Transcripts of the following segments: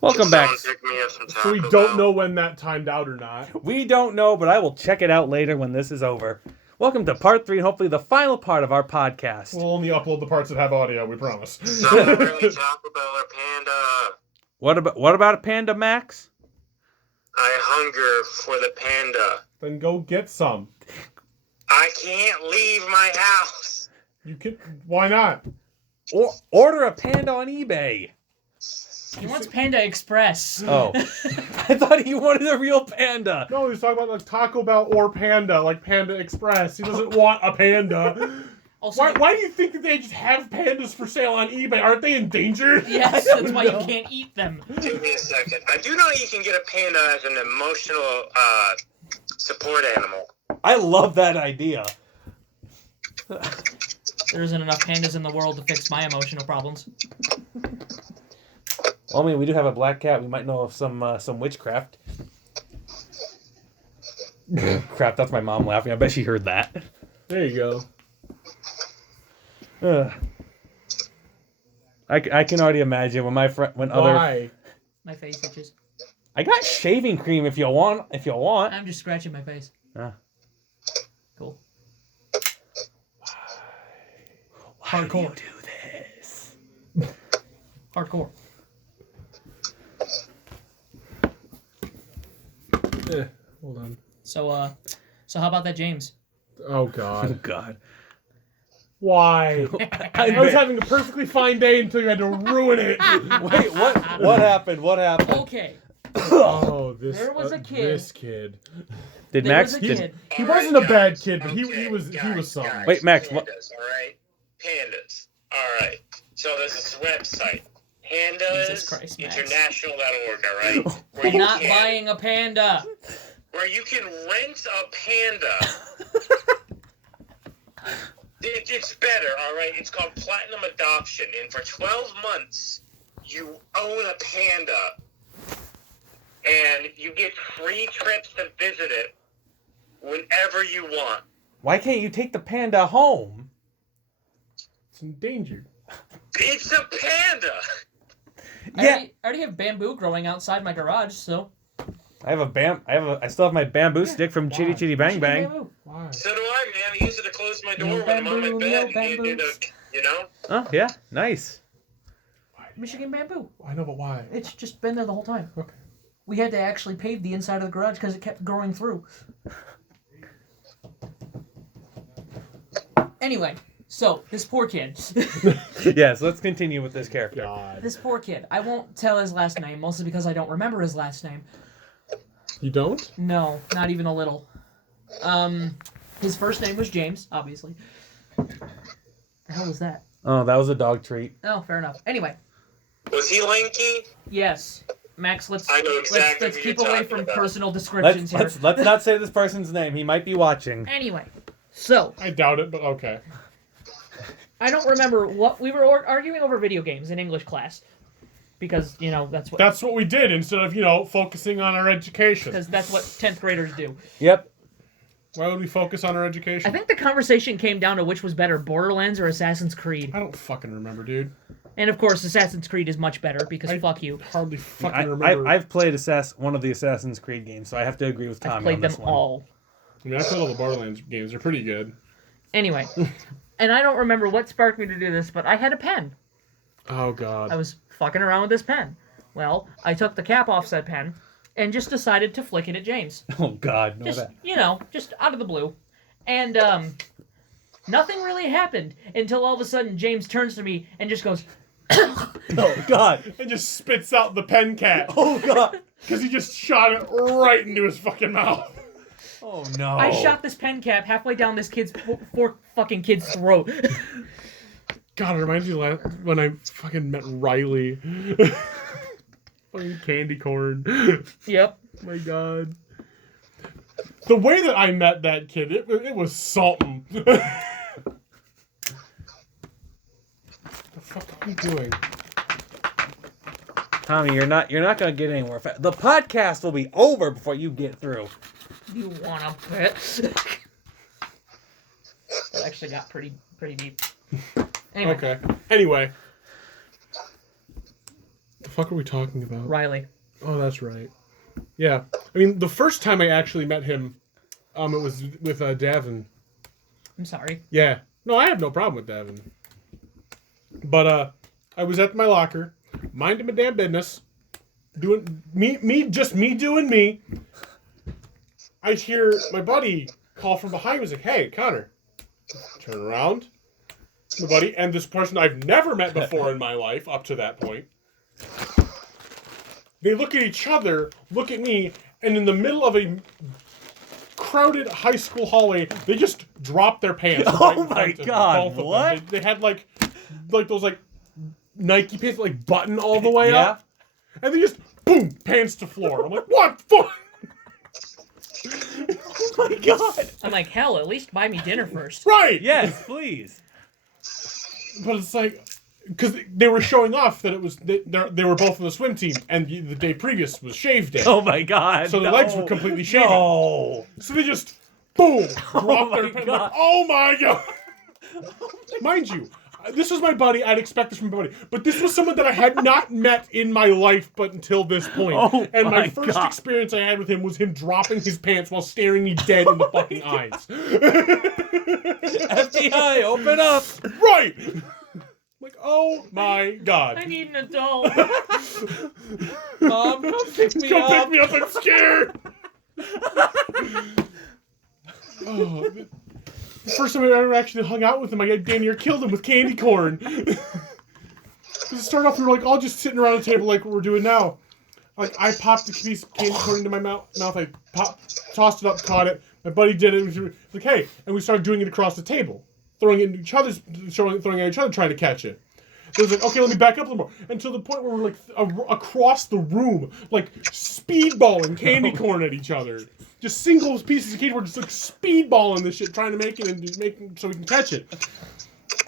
Welcome back. So we don't know when that timed out or not. We don't know, but I will check it out later when this is over. Welcome to part 3 and hopefully the final part of our podcast. We'll only upload the parts that have audio, we promise. Someone really Taco Bell or Panda. What about a Panda, Max? I hunger for the Panda. Then go get some. I can't leave my house. You can. Why not? Or order a Panda on eBay. He wants Panda Express. Oh. I thought he wanted a real panda. No, he's talking about like Taco Bell or Panda, like Panda Express. He doesn't want a panda. Also, Why do you think that they just have pandas for sale on eBay? Aren't they endangered? yes, that's why you can't eat them. Give me a second. I do know you can get a panda as an emotional support animal. I love that idea. There isn't enough pandas in the world to fix my emotional problems. Well, I mean, we do have a black cat. We might know of some witchcraft. Crap, that's my mom laughing. I bet she heard that. There you go. I can already imagine when Why? My face itches. I got shaving cream if you want. I'm just scratching my face. Cool. Why Hardcore. do you do this? Hardcore. Hold on. So how about that, James? Oh Oh God. God. Why? I was having a perfectly fine day until you had to ruin it. Wait, what happened? What happened? Okay. Oh, this. There was a kid. This kid. Did There Max? was a kid. He wasn't a bad kid, but he was something. Guys, Wait, Max, Pandas, what- all right? Pandas. All right. So there's this website. Jesus Christ, Max. International.org, all right? Where I'm not buying a panda. Where you can rent a panda. It's better, all right? It's called Platinum Adoption, and for 12 months, you own a panda, and you get free trips to visit it whenever you want. Why can't you take the panda home? It's endangered. It's a panda! I already have bamboo growing outside my garage, so. I still have my bamboo stick from Chitty Chitty Bang Bang. Bamboo. Why? So do I, man. I use it to close my door No when I'm on my bamboo, bed. no bamboo. You know? Oh yeah, nice. Michigan bamboo. I know, but why? It's just been there the whole time. Okay. We had to actually pave the inside of the garage because it kept growing through. Anyway, so this poor kid. Yes, let's continue with this character. God. This poor kid. I won't tell his last name, mostly because I don't remember his last name. You don't? No, not even a little. His first name was James, obviously. The hell was that? Oh, that was a dog treat. Oh, fair enough. Anyway, Was he lanky? yes. Max, let's I know exactly let's who keep you're away talking from about. personal descriptions Let's here. not say this person's name. He might be watching. Anyway, so I doubt it, but okay. I don't remember what we were arguing over video games in English class because that's what That's what we did instead of, focusing on our education. because that's what 10th graders do. Yep. Why would we focus on our education? I think the conversation came down to which was better, Borderlands or Assassin's Creed. I don't fucking remember, dude. And of course, Assassin's Creed is much better because fuck you. Hardly fucking remember. I've played one of the Assassin's Creed games, so I have to agree with Tommy I've played on them this one. all. I mean, I played all the Borderlands games. They're pretty good. Anyway, and I don't remember what sparked me to do this, but I had a pen. Oh, God. I was fucking around with this pen. Well, I took the cap off said pen and just decided to flick it at James. Oh God, no Just, that. just out of the blue. And, nothing really happened until all of a sudden James turns to me and just goes, Oh God. And just spits out the pen cap. Oh God. Because he just shot it right into his fucking mouth. Oh no. I shot this pen cap halfway down this poor fucking kid's throat. God, it reminds me of when I fucking met Riley. Fucking candy corn. Yep. My God. The way that I met that kid, it was something. The fuck are you doing? Tommy, you're not gonna get anywhere. The podcast will be over before you get through. You wanna bet? That actually got pretty deep. Anyway. Okay. Anyway. The fuck are we talking about? Riley. Oh, that's right. Yeah. I mean, the first time I actually met him, it was with Davin. I'm sorry. Yeah. No, I have no problem with Davin. But I was at my locker, minding my damn business, doing me doing me. I hear my buddy call from behind me. He's like, "Hey, Connor." Turn around. My buddy and this person I've never met before in my life up to that point. They look at each other, look at me, and in the middle of a crowded high school hallway, they just drop their pants. Oh in my front of God, both of them. what? They had like those like Nike pants like button all the way Yeah. up, and they just boom pants to floor. I'm like, what the fuck? Oh my God. I'm like, hell, at least buy me dinner first. Right? Yes, please. But it's like, because they were showing off that it was they were both on the swim team, and the day previous was shave day, Oh my God. so their legs were completely shaven. No. So they just boom drop my their pants. God. Like, oh my God! Mind you, this was my buddy. I'd expect this from my buddy, but this was someone that I had not met in my life, but until this point. Oh and my my first God. experience I had with him was him dropping his pants while staring me dead in the fucking eyes. FBI, open up. Right. Like, oh my God. I need an adult. Mom, come pick me Come up. pick me up, I'm scared! Oh, the first time I ever actually hung out with him, I damn near killed him with candy corn. To start off, we were like all just sitting around a table like we're doing now. Like, I popped a piece of candy corn into my mouth, I tossed it up, caught it. My buddy did it, and he was like, hey, and we started doing it across the table. Throwing it at each other, trying to catch it. It was like, okay, let me back up a little more. Until the point where we're like across the room, like speedballing candy corn at each other. Just single pieces of candy corn, just like speedballing this shit, trying to make it and making so we can catch it.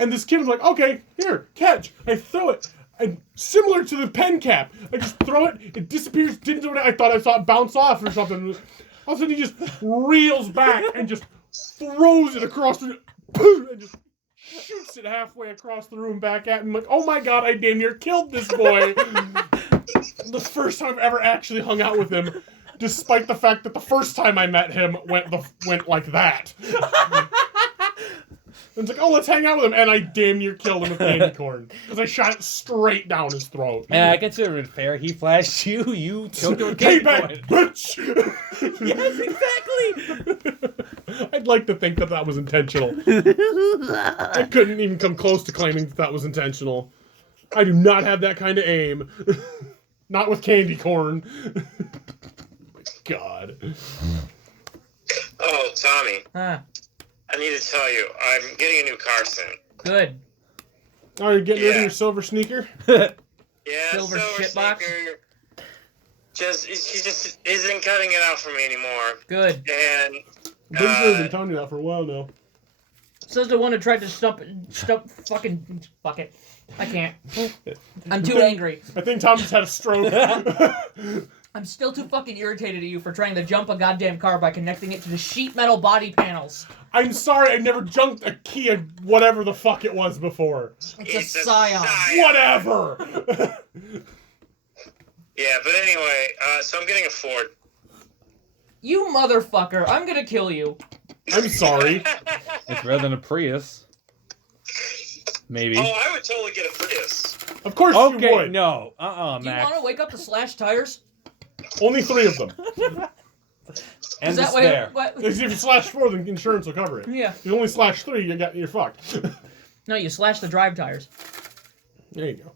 And this kid was like, okay, here, catch. I throw it. And similar to the pen cap, I just throw it, it disappears, didn't do it. I thought I saw it bounce off or something. All of a sudden he just reels back and just throws it across the and just shoots it halfway across the room back at me. I'm like, oh my God, I damn near killed this boy. The first time I've ever actually hung out with him, despite the fact that the first time I met him went like that. It's like, oh, let's hang out with him, and I damn near killed him with candy corn because I shot it straight down his throat. And I consider it fair. He flashed you. You choked him with candy Payback, corn. bitch! Yes, exactly. I'd like to think that was intentional. I couldn't even come close to claiming that was intentional. I do not have that kind of aim. Not with candy corn. My God. Oh, Tommy, Huh. I need to tell you, I'm getting a new car soon. Good. Oh, you're getting rid of Yeah. your silver sneaker? Yeah, Silver shitbox? sneaker. She just isn't cutting it out for me anymore. Good. And I've been telling you that for a while now. Says the one who tried to stump fucking fuck it. I can't. I'm too angry. I think Tom just had a stroke. I'm still too fucking irritated at you for trying to jump a goddamn car by connecting it to the sheet metal body panels. I'm sorry, I never junked a Kia whatever the fuck it was before. It's a Scion. Whatever! Yeah, but anyway, so I'm getting a Ford. You motherfucker, I'm gonna kill you. I'm sorry. It's better than a Prius. Maybe. Oh, I would totally get a Prius. Of course you Okay, would. no. Do you Max. want to wake up to slash tires? Only 3 of them. And Is that despair. what? If you slash 4, then insurance will cover it. Yeah. If you only slash 3, you're fucked. No, you slash the drive tires. There you go.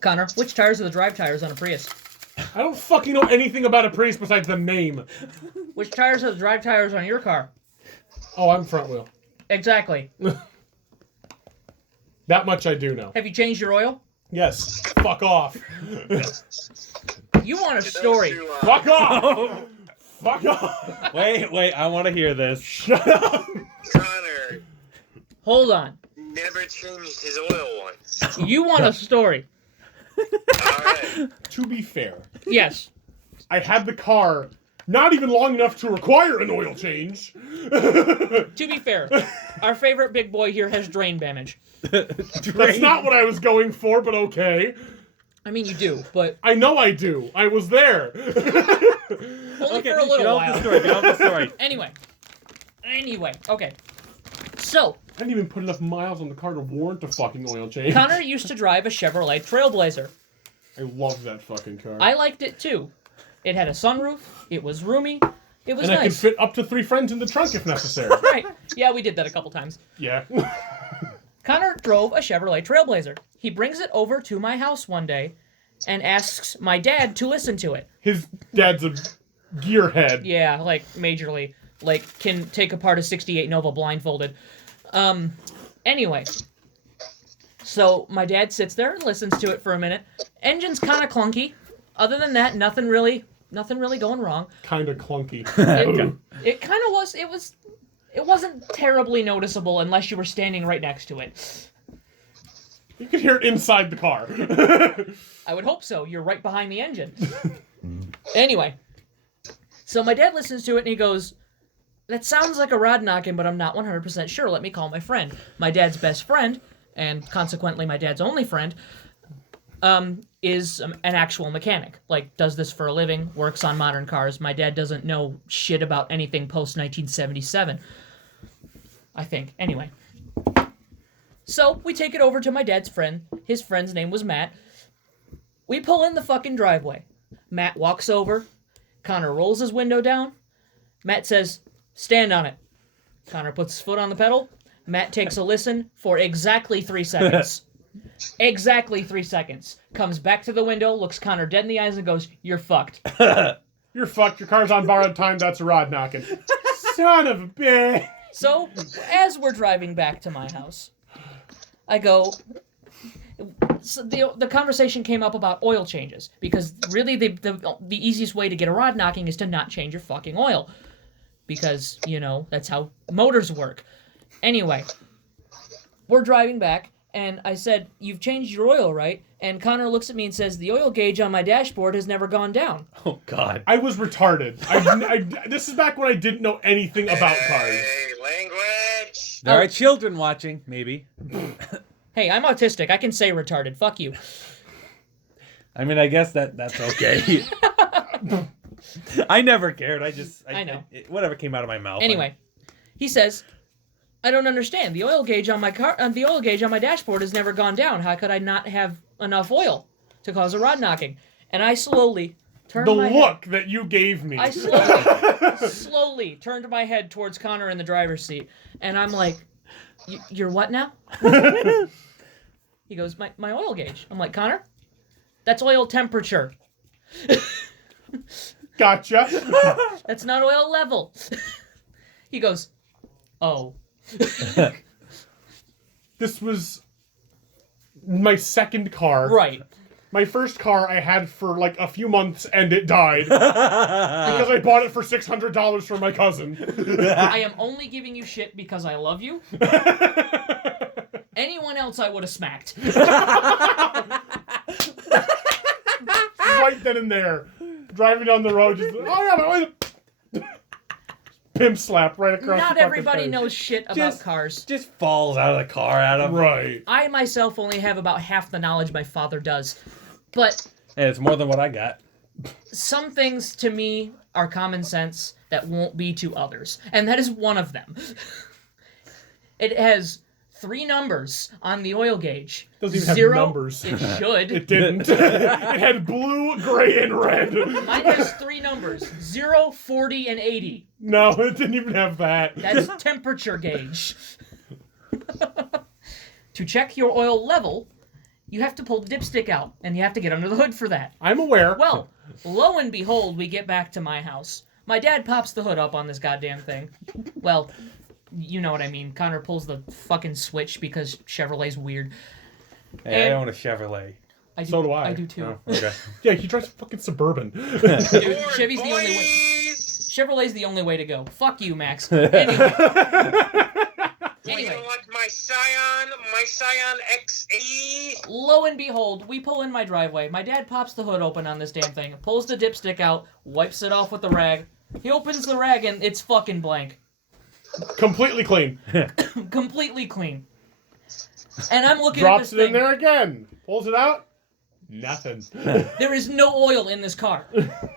Connor, which tires are the drive tires on a Prius? I don't fucking know anything about a Prius besides the name. Which tires are the drive tires on your car? Oh, I'm front wheel. Exactly. That much I do know. Have you changed your oil? Yes. Fuck off. You want a story. Fuck off. Fuck off. Wait, I want to hear this. Shut up. Connor Hold on. never changed his oil once. You want a story. Alright. To be fair, Yes. I had the car Not even long enough to require an oil change. To be fair, our favorite big boy here has drain damage. That's not what I was going for, but okay. I mean, you do, but I know I do. I was there. only for a Get little on while. with the story. Get on with the story. Anyway, okay. So, I didn't even put enough miles on the car to warrant a fucking oil change. Connor used to drive a Chevrolet Trailblazer. I love that fucking car. I liked it too. It had a sunroof. It was roomy. It was and I could nice. fit up to 3 friends in the trunk if necessary. Right. Yeah, we did that a couple times. Yeah. Connor drove a Chevrolet Trailblazer. He brings it over to my house one day and asks my dad to listen to it. His dad's a gearhead. Yeah, like majorly. Like, can take apart a 68 Nova blindfolded. Anyway. So my dad sits there and listens to it for a minute. Engine's kind of clunky. Other than that, nothing really going wrong. Kind of clunky. It kind of was. It wasn't terribly noticeable unless you were standing right next to it. You can hear it inside the car. I would hope so. You're right behind the engine. Anyway, so my dad listens to it and he goes, "That sounds like a rod knocking, but I'm not 100% sure. Let me call my friend." My dad's best friend, and consequently my dad's only friend, is an actual mechanic. Like, does this for a living, works on modern cars. My dad doesn't know shit about anything post-1977. I think. Anyway. So, we take it over to my dad's friend. His friend's name was Matt. We pull in the fucking driveway. Matt walks over. Connor rolls his window down. Matt says, "Stand on it." Connor puts his foot on the pedal. Matt takes a listen for exactly 3 seconds. Exactly 3 seconds. Comes back to the window, looks Connor dead in the eyes and goes, "You're fucked." You're fucked. Your car's on borrowed time. That's a rod knocking. Son of a bitch. So, as we're driving back to my house, I go... So the conversation came up about oil changes, because really the easiest way to get a rod knocking is to not change your fucking oil. Because, you know, that's how motors work. Anyway, we're driving back, and I said, "You've changed your oil, right?" And Connor looks at me and says, "The oil gauge on my dashboard has never gone down." Oh, God. I was retarded. This is back when I didn't know anything about cars. Hey, language. There are children watching, maybe. Hey, I'm autistic. I can say retarded. Fuck you. I mean, I guess that's okay. I never cared. I know. Whatever came out of my mouth. Anyway, he says, "I don't understand. The oil gauge on my dashboard has never gone down. How could I not have enough oil to cause a rod knocking?" And I slowly turned The my look head. that you gave me. I slowly turned my head towards Connor in the driver's seat, and I'm like, "You're what now?" He goes, my oil gauge." I'm like, "Connor, that's oil temperature. Gotcha. That's not oil level." He goes, "Oh." This was my second car. Right. My first car I had for like a few months and it died. Because I bought it for $600 from my cousin. I am only giving you shit because I love you. Anyone else I would have smacked. Right then and there. Driving down the road, just, oh yeah, pimp slap right across the Not fucking everybody face. knows shit about Just- cars. Just falls out of the car at him. Right. I myself only have about half the knowledge my father does. But And it's more than what I got. some things to me are common sense that won't be to others. And that is one of them. It has 3 numbers on the oil gauge. Doesn't even have 0, numbers. It should. It didn't. It had blue, gray, and red. Mine has 3 numbers. 0, 40, and 80. No, it didn't even have that. That's temperature gauge. To check your oil level, you have to pull the dipstick out, and you have to get under the hood for that. I'm aware. Well, lo and behold, we get back to my house. My dad pops the hood up on this goddamn thing. Well, you know what I mean. Connor pulls the fucking switch because Chevrolet's weird. Hey, I And- own a Chevrolet. So do I. I do too. Oh, okay. Yeah, he drives fucking Suburban. Dude, Forward, Chevy's the only way. boys. Chevrolet's the only way to go. Fuck you, Max. Anyway, You anyway, want my Scion XE? lo and behold, we pull in my driveway. My dad pops the hood open on this damn thing, pulls the dipstick out, wipes it off with the rag, He opens the rag and it's fucking blank. Completely clean. Completely clean. And I'm looking Drops at it this in thing. there again. Pulls it out. Nothing. There is no oil in this car.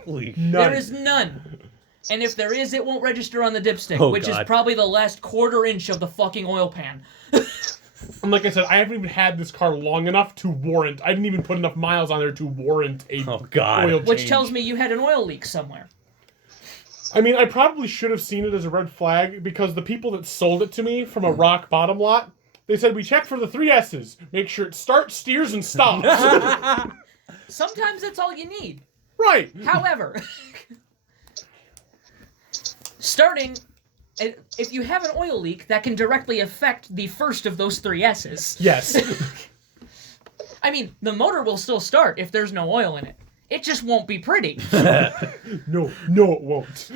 Holy None. There is none. And if there is, it won't register on the dipstick, Oh, which is God. probably the last quarter inch of the fucking oil pan. And like I said, I haven't even had this car long enough to warrant. I didn't even put enough miles on there to warrant a Oh, God. oil Which change. tells me you had an oil leak somewhere. I mean, I probably should have seen it as a red flag because the people that sold it to me from a rock bottom lot, they said, we check for the 3 S's. Make sure it starts, steers, and stops. Sometimes that's all you need. Right. However, starting, if you have an oil leak, that can directly affect the first of those 3 S's. Yes. I mean, the motor will still start if there's no oil in it. It just won't be pretty. No, it won't.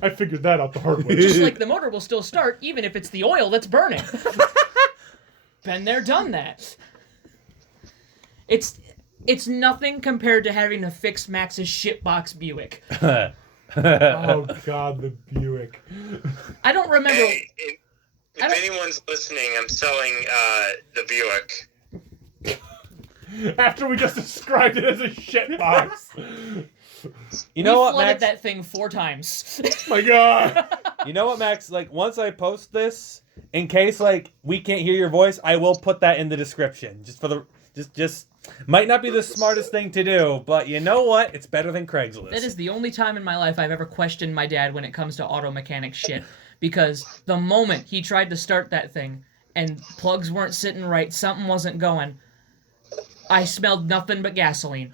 I figured that out the hard way. Just like the motor will still start even if it's the oil that's burning. Been there, done that. It's nothing compared to having to fix Max's shitbox Buick. Oh, God, the Buick. I don't remember. Hey, if I don't- anyone's listening, I'm selling the Buick. After we just described it as a shitbox. You know we what, flooded Max? that thing 4 times. My God. You know what, Max? Like, once I post this, in case, like, we can't hear your voice, I will put that in the description. Just for the... Just... Might not be the smartest thing to do, but you know what? It's better than Craigslist. That is the only time in my life I've ever questioned my dad when it comes to auto mechanic shit. Because the moment he tried to start that thing and plugs weren't sitting right, something wasn't going, I smelled nothing but gasoline.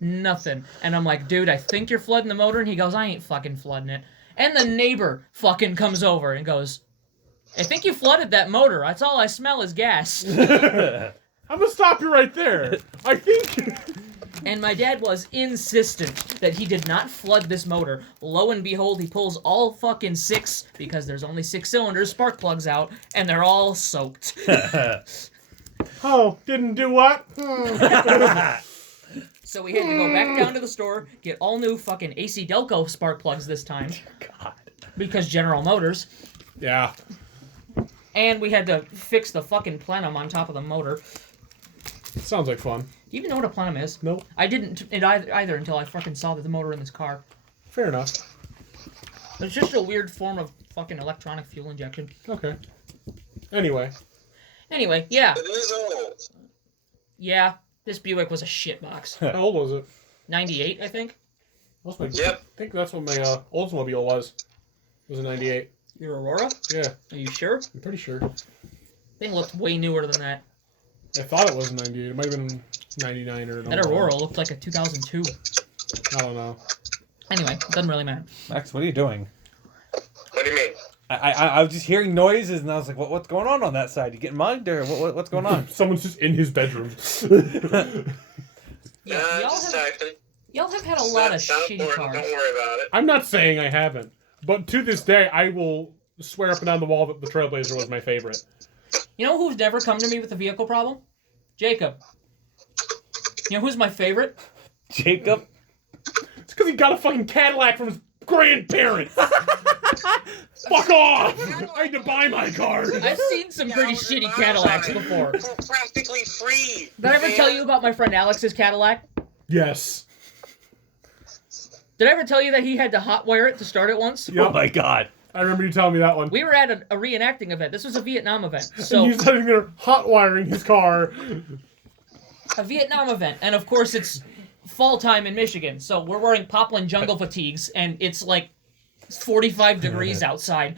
Nothing. And I'm like, dude, I think you're flooding the motor. And he goes, I ain't fucking flooding it. And the neighbor fucking comes over and goes, I think you flooded that motor. That's all I smell is gas. I'm gonna stop you right there. I think... And my dad was insistent that he did not flood this motor. Lo and behold, he pulls all fucking 6, because there's only 6 cylinders, spark plugs out, and they're all soaked. Oh, didn't do what? So we had to go back down to the store, get all new fucking AC Delco spark plugs this time. God. Because General Motors. Yeah. And we had to fix the fucking plenum on top of the motor. Sounds like fun. Do you even know what a plenum is? Nope. I didn't either until I fucking saw the motor in this car. Fair enough. It's just a weird form of fucking electronic fuel injection. Okay. Anyway. Anyway, yeah. It is old. Yeah, this Buick was a shitbox. How old was it? 98, I think. What's my... Yep. I think that's what my Oldsmobile was. It was a 98. Your Aurora? Yeah, Are you sure? I'm pretty sure. Thing looked way newer than that. I thought it was 98. It might have been 99 or... That Aurora looked like a 2002. I don't know. Anyway, it doesn't really matter. Max, what are you doing? What do you mean? I was just hearing noises, and I was like, what's going on that side? You getting mugged, or what's going on? Someone's just in his bedroom. Yeah, Just acting. y'all have had a lot of Not shitty important. cars. Don't worry about it. I'm not saying I haven't. But to this day, I will swear up and down the wall that the Trailblazer was my favorite. You know who's never come to me with a vehicle problem? Jacob. You know who's my favorite? Jacob? It's because he got a fucking Cadillac from his grandparents. Fuck off! I had to buy my car. I've seen some pretty shitty Cadillacs before. For practically free. Did I ever tell you about my friend Alex's Cadillac? Yes. Did I ever tell you that he had to hotwire it to start it once? Yep. Oh my God. I remember you telling me that one. We were at a reenacting event. This was a Vietnam event. And So, he's sitting there hot wiring his car. a Vietnam event. And of course, it's fall time in Michigan. So, we're wearing Poplin jungle fatigues, and it's like 45 degrees outside.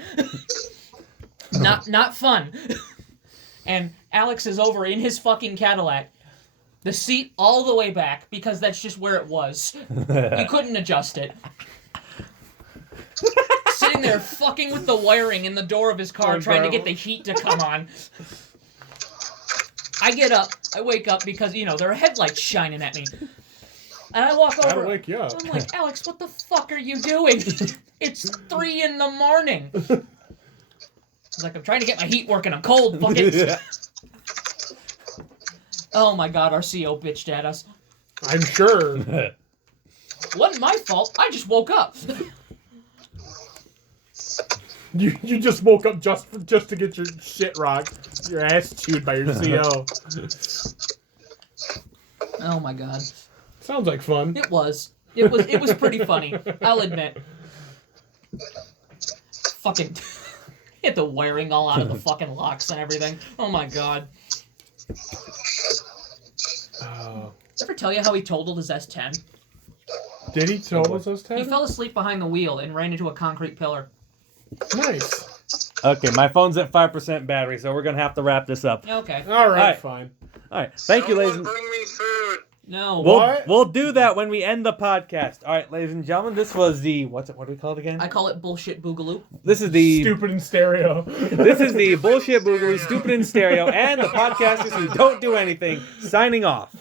Not fun. And Alex is over in his fucking Cadillac. The seat all the way back, because that's just where it was. You couldn't adjust it. Sitting there fucking with the wiring in the door of his car, trying to get the heat to come on. I get up, I wake up because, you know, there are headlights shining at me. And I walk That'll over. wake you up. I'm like, Alex, what the fuck are you doing? It's 3 in the morning. I was like, I'm trying to get my heat working. I'm cold. Fuck it. Oh my god, our CO bitched at us. I'm sure. Wasn't my fault. I just woke up. You just woke up just to get your shit rocked, your ass chewed by your CO. Oh my god. Sounds like fun. It was. It was pretty funny. I'll admit. Fucking hit the wiring all out of the fucking locks and everything. Oh my god. Ever tell you how he totaled his S10? Did he total us He 10? fell asleep behind the wheel and ran into a concrete pillar. Nice. Okay, my phone's at 5% battery, so we're gonna have to wrap this up. Okay. All right, Alright. fine. All right, thank you, ladies. Someone bring me food. No. What? We'll do that when we end the podcast. All right, ladies and gentlemen, this was the what do we call it again? I call it bullshit boogaloo. This is the Stupid in stereo. this is the bullshit boogaloo, stupid in stereo, and the podcasters who don't do anything. Signing off.